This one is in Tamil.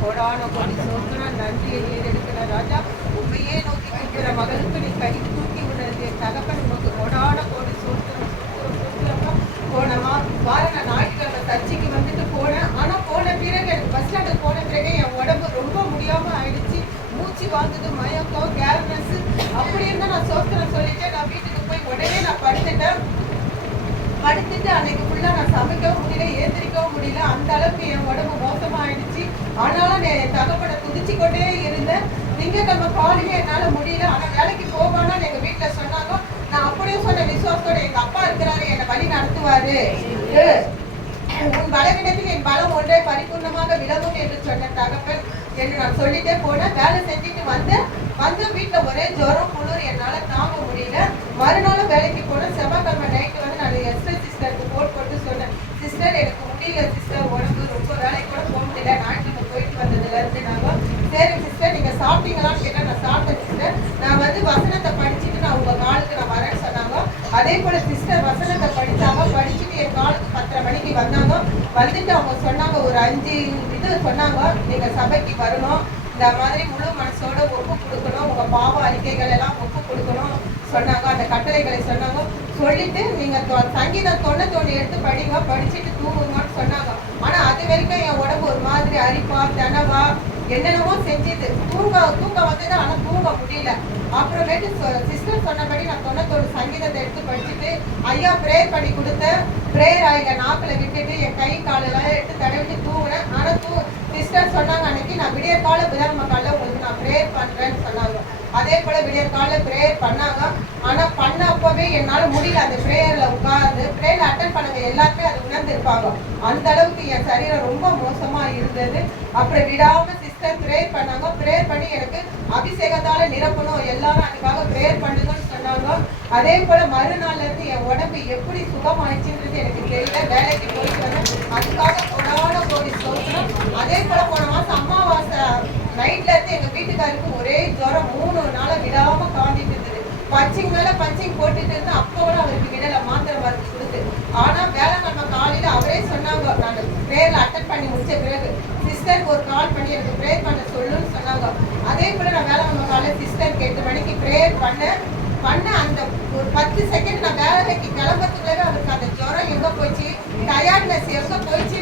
கோடான கோடி சோதனா நன்றி ஏறெடுக்கிற ராஜா. உண்மையே நோக்கி நிற்கிற மகளுக்கு நீ கை தூக்கி விடுறது. தகப்பன் உனக்கு கோடான கோடி சோத்திரம் சோத்திரம் சோத்திரமா போனமா வார நான் ஞாயிற்றுக்கிழமை சர்ச்சைக்கு வந்துட்டு போனேன் ஆனால் போன பிறகு எனக்கு பஸ் ஸ்டாண்டுக்கு போன பிறகு என் உடம்பு ரொம்ப முடியாமல் ஆயிடுச்சு. மூச்சு வாங்குது மயக்கம் கேர்னஸ் அப்படி இருந்தால் நான் சோத்திரம் சொல்லிட்டு நான் வீட்டுக்கு போய் உடனே நான் படுத்துட்டேன். படுத்துட்டு அன்னைக்கு ஃபுல்லா நான் சமைக்கவும் முடியல. ஏற்று முடியல அந்த அளவுக்கு என் உடம்பு மோசமாயிடுச்சு ஆனாலும் நான் என் தகப்பனை துதிச்சு கொண்டே இருந்தேன் திங்கக்கிழமை காலையில என்னால முடியல. ஆனா வேலைக்கு போகணும்னு எங்க வீட்டுல சொன்னாங்க. நான் அப்படியே சொன்ன விசுவாசத்தோட எங்க அப்பா இருக்கிறாரு என்னை வழி நடத்துவாரு. உன் பலவீனத்தில் என் பலம் ஒன்றே பரிபூர்ணமாக விலகும் என்று சொன்ன தகப்பன் என்று நான் சொல்லிட்டே போனேன். வேலை செஞ்சுட்டு வந்தேன். வந்து வீட்டுல ஒரே ஜுரம் குளிர் என்னால தாங்க முடியல மறுநாளும் வேலைக்கு போனேன் செவ்வாய்க்கிழமை நைட்டு வந்து நான் எஸ்எல் சிஸ்டருக்கு போட் போட்டு சொன்னேன் சிஸ்டர் எனக்கு முடியல சிஸ்டர் உடம்பு ரொம்ப வேலைக்கு கூட போக முடியல ஞாயிற்றுக்கிழமை போயிட்டு வந்ததுல இருந்து நாங்க சரி சிஸ்டர் நீங்க சாப்பிட்டீங்களான்னு கேட்டா நான் சாப்பிட்டேன் சிஸ்டர் நான் வந்து வசனத்தை படிச்சுட்டு நான் உங்க காலுக்கு நான் வரேன்னு சொன்னாங்க. அதே போல சிஸ்டர் வசனத்தை படிச்சாங்க. படிச்சுட்டு என் காலுக்கு பத்தரை மணிக்கு வந்தாங்க. வந்துட்டு அவங்க சொன்னாங்க ஒரு அஞ்சு இது சொன்னாங்க நீங்க சபைக்கு வரணும். இந்த மாதிரி முழு மனசோட ஒப்பு கொடுக்கணும். உங்க பாவ அறிக்கைகள் எல்லாம் ஒப்பு கொடுக்கணும் சொன்னாங்க. அந்த கட்டளைகளை சொன்னாங்க. சொல்லிட்டு நீங்க தொ- சங்கீதம் தொண்ணூத்தொன்னு எடுத்து படிங்க. படிச்சுட்டு தூங்குங்கன்னு சொன்னாங்க. ஆனா அது வரைக்கும் என் உடம்பு ஒரு மாதிரி அரிப்பா தனவா என்னென்னமோ செஞ்சது தூங்க தூங்க வந்தது ஆனால் தூங்க முடியல. அப்புறமேட்டு சிஸ்டர் சொன்னபடி நான் தொண்ணூத்தோடு சங்கீதத்தை எடுத்து படிச்சுட்டு ஐயா ப்ரேயர் பண்ணி கொடுத்தேன் ப்ரேயர் ஆகிய நாக்கில் விட்டுட்டு என் கை காலெல்லாம் எடுத்து தடவிட்டு தூங்கினேன். ஆனால் தூ சிஸ்டர் சொன்னாங்க அன்னைக்கு நான் விடிய கால புதன்மை காலைல உங்களுக்கு நான் ப்ரேயர் பண்ணுறேன்னு சொன்னாங்க. அதே போல் விடிய கால ப்ரேயர் பண்ணாங்க. ஆனால் பண்ண அப்போவே என்னால் முடியல. அந்த ப்ரேயரில் உட்கார்ந்து ப்ரேயர்ல அட்டன் பண்ணவங்க எல்லாருமே அதை உணர்ந்திருப்பாங்க. அந்த அளவுக்கு என் சரீரம் ரொம்ப மோசமாக இருந்தது. அப்புறம் விடாமல் சிஸ்டர் ப்ரேயர் பண்ணாங்க. ப்ரேயர் பண்ணி எனக்கு அபிஷேகத்தால நிரப்பணும். எல்லாரும் அதுக்காக ப்ரேயர் பண்ணுங்கன்னு சொன்னாங்க. அதே போல மறுநாள்ல இருந்து என் உடம்பு எப்படி சுகமாயிடுச்சுன்றது எனக்கு தெரியல. வேலைக்கு போயிட்டு வந்தேன். அதுக்காக கொடான கோடி சோத்திரம் அதே போல போன மாசம் அம்மாவாசை நைட்ல இருந்து எங்க வீட்டுக்காருக்கு ஒரே ஜுரம் மூணு நாளா விடாம காண்டிட்டு இருந்தது. பஞ்சிங் மேல பஞ்சிங் போட்டுட்டு இருந்து அப்போ கூட அவருக்கு விடல மாத்திரை மருந்து கொடுத்து. ஆனா வேலைக்கிழமை காலையில அவரே சொன்னாங்க. நாங்க ப்ரேயர்ல அட்டன் பண்ணி முடிச்ச பிறகு சிஸ்டருக்கு ஒரு கால் பண்ணி எனக்கு ப்ரேயர் பண்ண சொல்லுன்னு சொன்னாங்க. அதே போல நான் வேலை வேலைக்கிழமை காலையில் சிஸ்டருக்கு எட்டு மணிக்கு ப்ரேயர் பண்ணேன் பண்ண அந்த ஒரு பத்து செகண்ட் நான் வேலைக்கு கிளம்பத்துக்குள்ளவே அவருக்கு அந்த ஜுரம் எங்கே போச்சு? டயர்ட்னஸ் எங்கே போயிடுச்சு